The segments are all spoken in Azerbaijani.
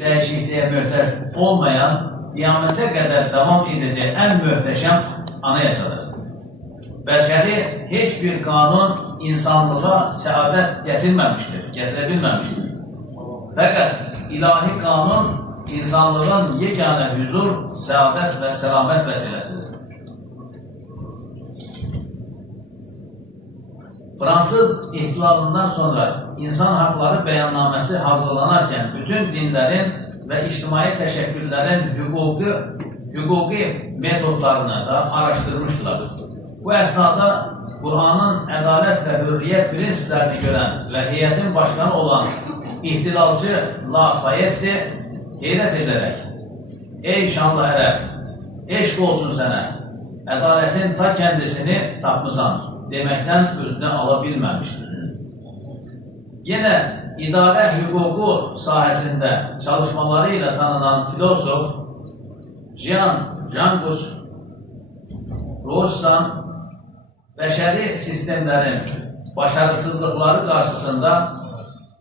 Değişikliğe möhtaç olmayan, qiyamete kadar devam edecek en möhteşem anayasadır. Bəşəri heç bir kanun insanlığa səadət getirebilmemiştir. Fakat ilahi kanun insanlığın yegane huzur, səadət ve selamet vesilesidir. Fransız ihtilalından sonra insan hakları beyannamesi hazırlanarken bütün dinlerin ve içtimai teşekkürlerin hukuki metotlarını da araştırmıştılar. Bu esnada Kur'an'ın adalet ve hürriyet prensiplerini gören ve heyetin başkanı olan ihtilalcı Lafayette heyret ederek "Ey şanlı Ərəb, eşq olsun sənə, adaletin ta kendisini tapmışsan" demekten özüne alabilmemiştir. Yine idare hukuku sahasında çalışmalarıyla tanınan filozof Jean-Jacques Rousseau, beşeri sistemlerin başarısızlıkları karşısında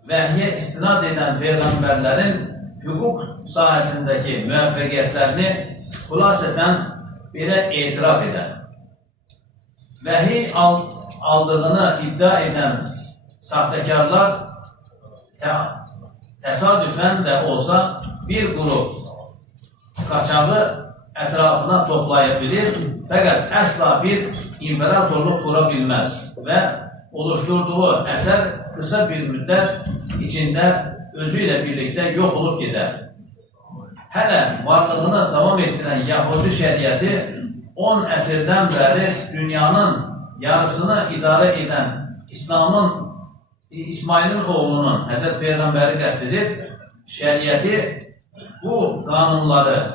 vehye istinad eden peygamberlerin hukuk sahasındaki müvaffakiyetlerini hulaseten bile itiraf eder. Vahiy aldığını iddia eden sahtekarlar tesadüfen de olsa bir grup kaçağı etrafına toplayabilir fakat asla bir imparatorluk kurabilmez ve oluşturduğu eser kısa bir müddet içinde özüyle birlikte yok olup gider. Hele varlığını devam ettiren Yahudi şeriatı 10 əsrdən bəri dünyanın yarısını idare eden İsmail'in oğlunun Hazreti Peygamber'i qəsd edib, şeriatı bu kanunları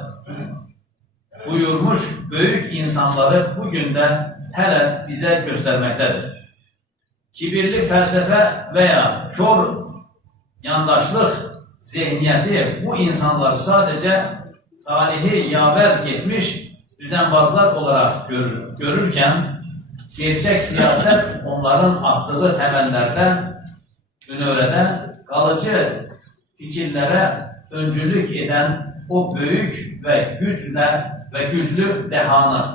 buyurmuş büyük insanları bugün de hele bize göstermektedir. Kibirli felsefe veya kör yandaşlık zihniyeti bu insanları sadece tarihi yaver gitmiş düzenbazlar olarak görürken gerçek siyaset onların attığı temellerden, ünörede kalıcı fikirlere öncülük eden o büyük ve güçlü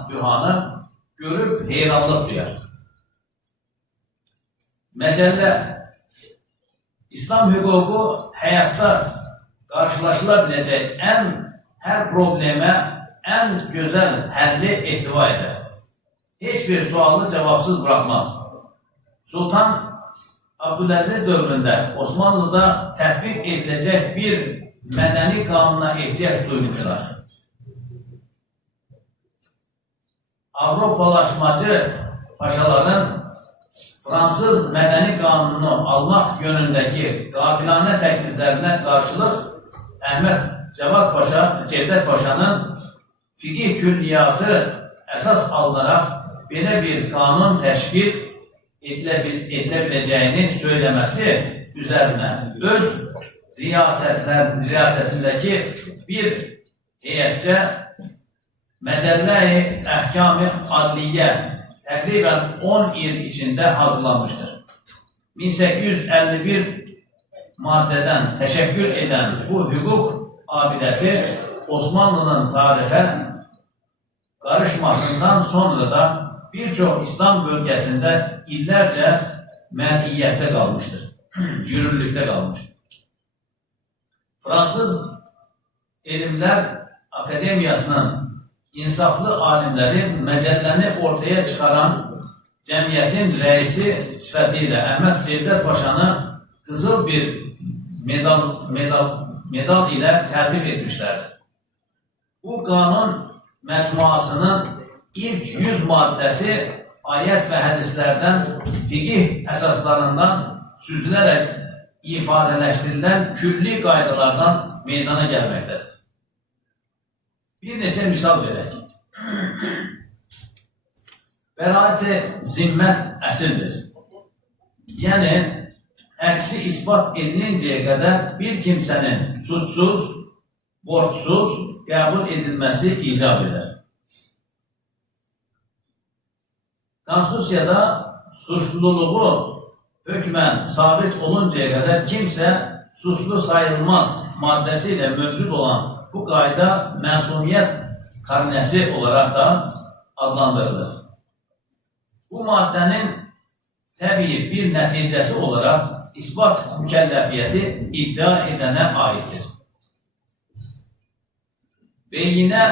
dühanı görüp heyranlık duyar. Mecelle İslam hukuku hayatta karşılaşılabilecek her probleme en güzel halli ihtiva eder. Hiçbir sualı cevapsız bırakmaz. Sultan Abdülaziz dövründe Osmanlı'da tatbik edilecek bir medeni kanuna ihtiyaç duymuşlar. Avrupalaşmacı paşaların Fransız medeni kanunu almak yönündeki gafilane tekliflerine karşılık Ahmet Cevdet Paşa'nın fikih külliyatı esas alınarak böyle bir kanun teşkil edilebileceğini söylemesi üzerine öz riyasetindeki bir heyetçe Mecelle-i Ehkam-ı Adliye takriben 10 yıl içinde hazırlanmıştır. 1851 maddeden teşekkür eden bu hukuk abidesi Osmanlı'nın tarihe karışmasından sonra da birçok İslam bölgesinde illerce mer'iyette kalmıştır. Yürürlükte kalmıştır. Fransız İlimler Akademiyası'nın insaflı alimleri mecelleni ortaya çıkaran cemiyetin reisi sıfatıyla Ahmet Cevdet Paşa'nı kızıl bir medal ile tertip etmişlerdir. Bu kanun mecmuasının ilk 100 maddesi ayet ve hadislerden fikih esaslarından süzülerek ifadeleştirilen külli kaydalardan meydana gelmektedir. Bir neçe misal verək. Beraat-i zimmet əsildir. Yani əksi ispat edilinceye kadar bir kimsenin suçsuz, borçsuz kabul edilmesi icap eder. Konstitusiyada suçluluğu hükmen sabit oluncaya kadar kimse suçlu sayılmaz maddəsi ilə mövcud olan bu qayda məsumiyyət karinəsi olaraq da adlandırılır. Bu maddənin təbii bir nəticəsi olaraq isbat mükəlləfiyyəti iddia edənə aiddir. Beyinə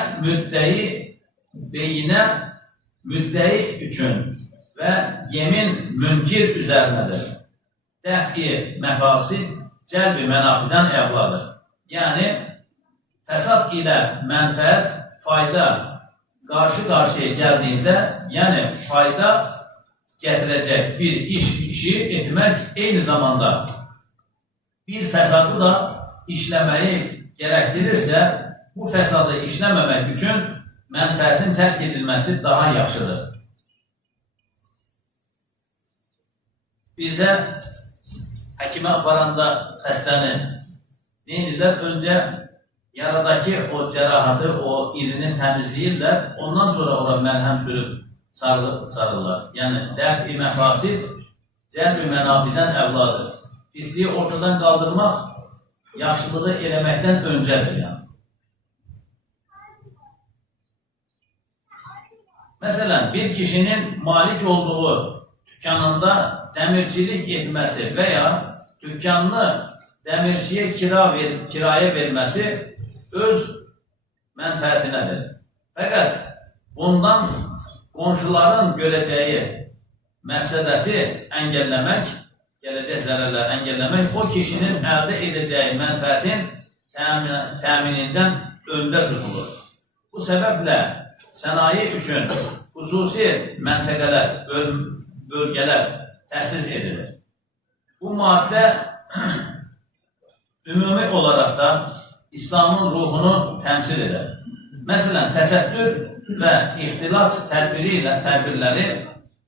müddəi üçün və yemin münkir üzərinədir. Dəf-i məfasid cəlb-i mənafidən əvladır. Yəni, fəsad ilə mənfəət, fayda qarşı-qarşıya gəldiyində, yəni fayda gətirəcək bir işi etmək eyni zamanda bir fəsadı da işləməyi gərəkdirirsə, bu fəsadı işləməmək üçün mənfəətin tərk edilməsi daha yaxşıdır. Bizə həkimə aparanda xəstəni neyirlər? Öncə yaradakı o cərahatı, o irini təmizləyirlər, ondan sonra ora məlhəm sürüb sarırlar. Yəni, dəf-i məfasid cəlb-i mənafidən əvladır. Pisliyi ortadan qaldırmaq yaxşılığı eləməkdən öncədir. Yəni. Məsələn, bir kişinin malik olduğu dükkanında dəmirçilik etməsi və ya dükkanını dəmirçiyə kiraya verməsi öz mənfəətinədir. Fəqət bundan qonşuların görəcəyi məqsədəti əngəlləmək, gələcək zərərləri əngəlləmək o kişinin əldə edəcəyi mənfəətin təminindən öndə tutulur. Bu səbəblə sənaye üçün xüsusi məntəqələr, bölgələr təsis edilir. Bu maddə ümumi olaraq da İslamın ruhunu təmsil edir. Məsələn, təsəttür və ixtilat tədbirləri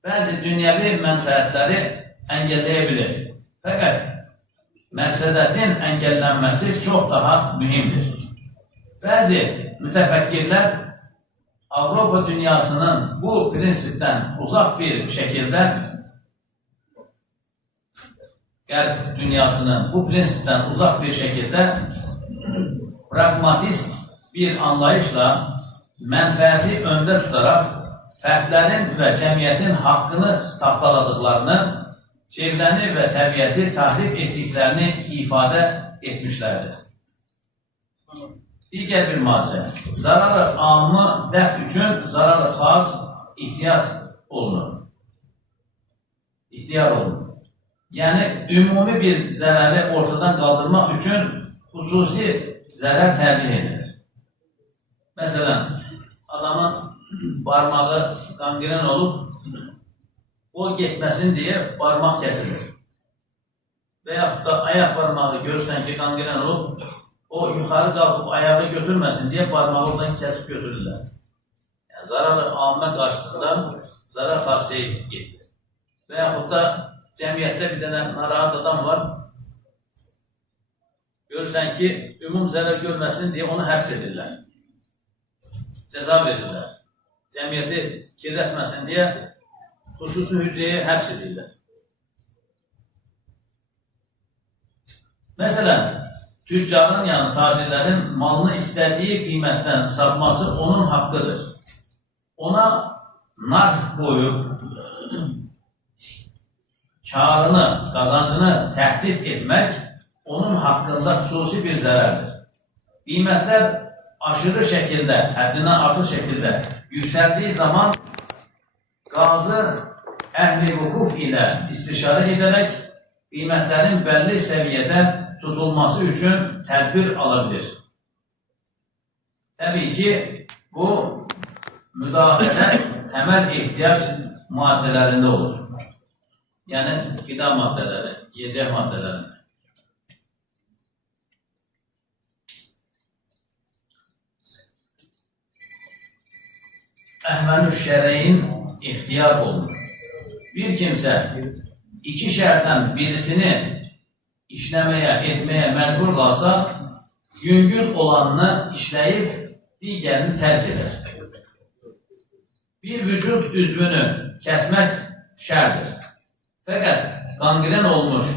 bəzi dünyəvi mənfəətləri əngəlləyə bilir. Fəqət məqsədətin əngəllənməsi çox daha mühümdür. Bəzi mütəfəkkirlər Avropa dünyasının bu prinsipdən uzaq bir şəkildə Qərb dünyasının bu prinsipdən uzaq bir şəkildə pragmatist bir anlayışla mənfəəti öndə tutaraq fərdlərin və cəmiyyətin haqqını tapdaladıqlarını, çevrəni və təbiəti tahrif etdiklərini ifadə etmişlərdir. Digər bir maddə, zararı amı dəf üçün zararı xas ihtiyar olunur. Yəni, ümumi bir zərəri ortadan qaldırmaq üçün xüsusi zərər tərcih edilir. Məsələn, adamın barmağı qanqren olub, o getməsin deyə barmaq kəsilir. Və yaxud da ayaq barmağı görürsən ki, qanqren olub, o yuxarı qalxıb ayağı götürməsin deyə barmağı oradan kəsib götürürlər. Yəni, zararı amə qarşısında zarar xasiyə getdir. Və yaxud da cəmiyyətdə bir dənə narahat adam var, görürsən ki, ümum zərər görməsin deyə onu həbs edirlər. Cəza verirlər. Cəmiyyəti kirlətməsin deyə xüsusi hücrəyə həbs edirlər. Məsələn, tüccarın, yəni tacirlərin malını istədiyi qiymətdən satması onun haqqıdır. Ona narx qoyub, karını, qazancını təhdid etmək onun haqqında xüsusi bir zərərdir. Qiymətlər aşırı şəkildə, həddindən artıq şəkildə yüksəldiyi zaman qazı əhli hüquq ilə istişarə edərək qiymətlərin bəlli səviyyədə tutulması üçün tədbir ala bilir. Təbii ki, bu müdaxilə təməl ehtiyac maddələrində olur. Yəni, qida maddələri, yiyəcək maddələri. Əhməlü şərəyin ixtiyar olunur. Bir kimsə iki şərtdən birisini işləməyə, etməyə məcbur qalsa, yüngül olanını işləyib, digərini tərk edər. Bir vücud üzvünü kəsmək şərdir. Fəqət qanqren olmuş,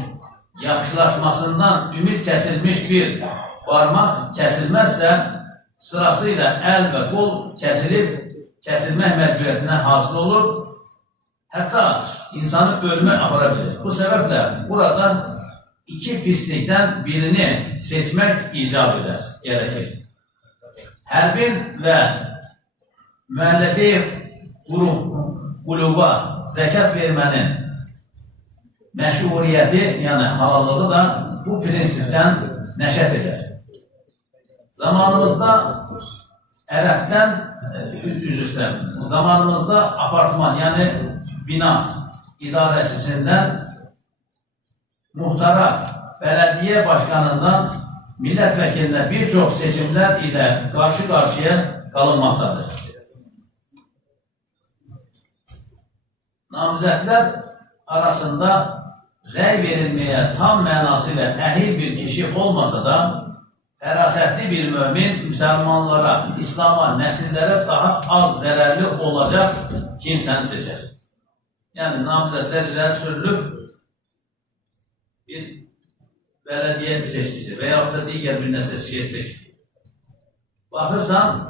yaxşılaşmasından ümid kəsilmiş bir barmaq kəsilməzsə, sırasıyla əl və qol kəsilib, kəsilmək məcburiyyətindən hasil olur, hətta insanı ölümə apara bilir. Bu səbəblə burada iki pislikdən birini seçmək icab edər, gərəkir. Hərbin və müəlləfi quluba zəkat vermənin məşğuliyyəti, yəni halallığı da bu prinsipdən nəşət edir. Zamanımızda ərəbdən, zamanımızda apartman, yəni bina idarəçisindən muhtara, bələdiyyə başqanından millət vəkilinə bir çox seçimlər ilə qarşı-qarşıya qalınmaqdadır. Namizədlər arasında rəy verilməyə tam mənası ilə əhil bir kişi olmasa da, fərasətli bir mömin müsəlmanlara, İslama, nəsillərə daha az zərərli olacaq kimsəni seçər. Yəni, namizədlər irəli sürülüb bir bələdiyyə seçkisi və yaxud da digər bir seçki. Baxırsan,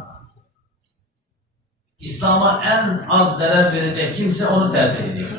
İslama ən az zərər verəcək kimsə onu tərcih edir.